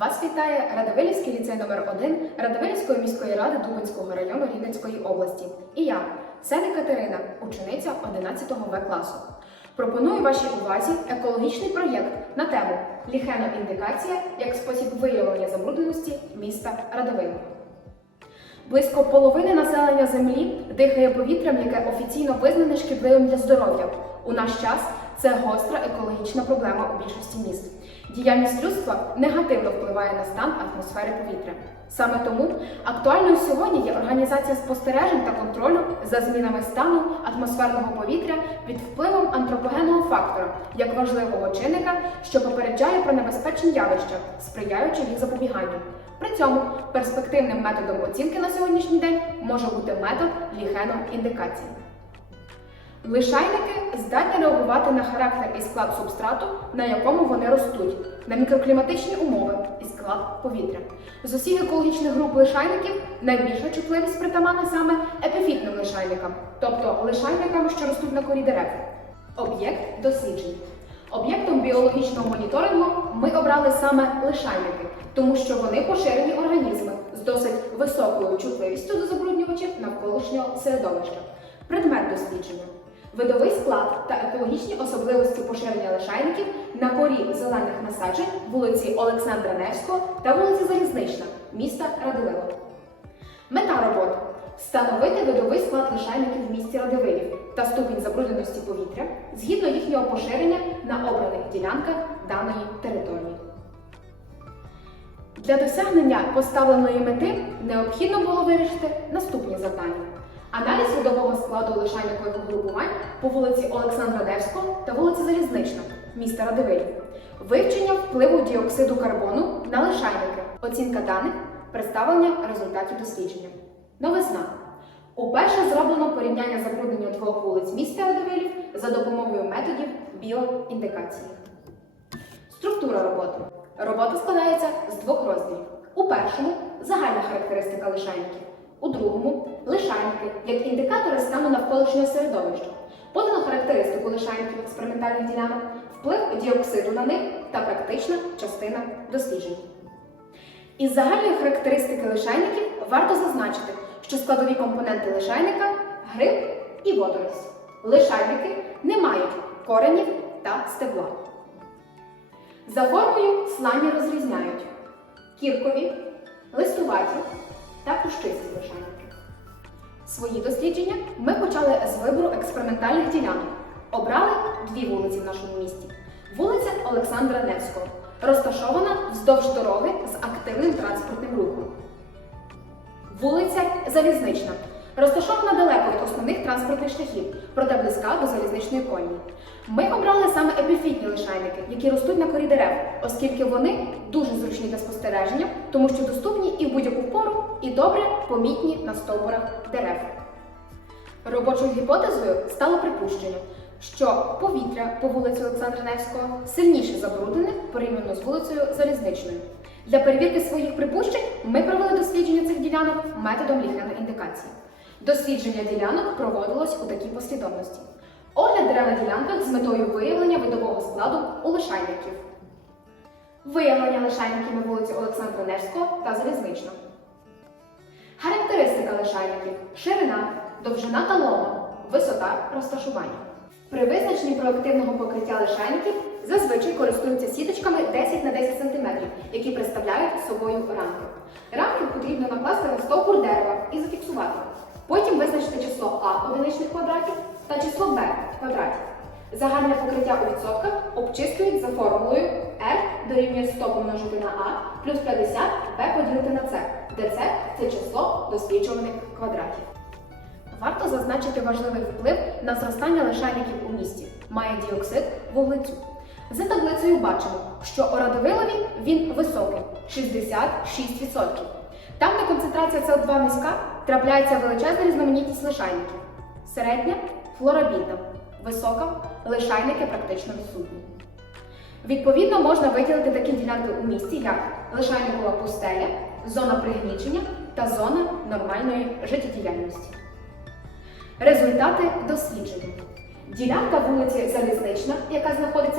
Вас вітає Радивилівський ліцей номер 1 Радивилівської міської ради Дубинського району Рівненської області. І я, Сени Катерина, учениця 11 В класу. Пропоную вашій увазі екологічний проєкт на тему ліхеноіндикація як спосіб виявлення забрудненості міста Радивилів. Близько половини населення землі дихає повітрям, яке офіційно визнане шкідливим для здоров'я. У наш час це гостра екологічна проблема у більшості міст. Діяльність людства негативно впливає на стан атмосфери повітря. Саме тому актуальною сьогодні є організація спостережень та контролю за змінами стану атмосферного повітря під впливом антропогенного фактора як важливого чинника, що попереджає про небезпечні явища, сприяючи їх запобіганню. При цьому перспективним методом оцінки на сьогоднішній день може бути метод лігеноіндикації. Лишайники здатні реагувати на характер і склад субстрату, на якому вони ростуть, на мікрокліматичні умови і склад повітря. З усіх екологічних груп лишайників найбільша чутливість притаманна саме епіфітним лишайникам, тобто лишайникам, що ростуть на корі дерев. Об'єкт досліджень. Об'єктом біологічного моніторингу ми обрали саме лишайники, тому що вони поширені організми з досить високою чутливістю до забруднювачів навколишнього середовища. Предмет дослідження. Видовий склад та екологічні особливості поширення лишайників на корі зелених насаджень вулиці Олександра Невського та вулиці Залізнична міста Радивило. Мета роботи встановити видовий склад лишайників в місті Радивилів та ступінь забрудненості повітря згідно їхнього поширення на обраних ділянках даної території. Для досягнення поставленої мети необхідно було вирішити наступні завдання. Аналіз видового складу лишайникових угрупувань по вулиці Олександра Невського та вулиці Залізнична міста Радивилів. Вивчення впливу діоксиду карбону на лишайники. Оцінка даних, представлення результатів дослідження. Новизна. Уперше зроблено порівняння забруднення двох вулиць міста Радивилів за допомогою методів біоіндикації. Структура роботи. Робота складається з двох розділів. У першому загальна характеристика лишайників. У другому лишайники як індикатори стану навколишнього середовища. Подано характеристику лишайників експериментальних ділянок, вплив діоксиду на них та практична частина досліджень. Із загальної характеристики лишайників варто зазначити, що складові компоненти лишайника гриб і водорість. Лишайники не мають коренів та стебла. За формою слані розрізняють кіркові, листуваті та кущисті лишайники. Свої дослідження ми почали з вибору експериментальних ділянок. Обрали дві вулиці в нашому місті. Вулиця Олександра Невського, розташована вздовж дороги з активним транспортним рухом. Вулиця Залізнична, розташована далеко від основних транспортних шляхів, проте близька до залізничної колії. Ми обрали саме епіфітні лишайники, які ростуть на корі дерев, оскільки вони дуже зручні для спостереження, тому що доступні і в будь-яку пору, і добре помітні на стовбурах дерев. Робочою гіпотезою стало припущення, що повітря по вулиці Олександра Невського сильніше забруднене порівняно з вулицею Залізничною. Для перевірки своїх припущень ми провели дослідження цих ділянок методом лігеноіндикації. Дослідження ділянок проводилось у такій послідовності. Огляд дерев на ділянках з метою виявлення видового складу у лишайників. Виявлення лишайників на вулиці Олександра Невського та Залізнична. Характеристика лишайників ширина, довжина та лома, висота розташування. При визначенні проактивного покриття лишайників зазвичай користуються сіточками 10 на 10 см, які представляють собою рамки. Рамки потрібно накласти на стовбур дерева і зафіксувати. Потім визначити число А одиничних квадратів та число Б квадратів. Загальне покриття у відсотках обчислюють за формулою R дорівнює 100 помножити на А плюс 50 B поділити на С, де С це число досліджуваних квадратів. Варто зазначити важливий вплив на зростання лишайників у місті. Має діоксид вуглецю. За таблицею бачимо, що у Радивилові він високий 66%. Там, де концентрація СО2 низька, трапляється величезна різноманітність лишайників. Середня флорабільна, висока лишайники практично відсутні. Відповідно, можна виділити такі ділянки у місті, як лишайникова пустеля, зона пригнічення та зона нормальної життєдіяльності. Результати дослідження. Ділянка вулиці Залізнична, яка знаходиться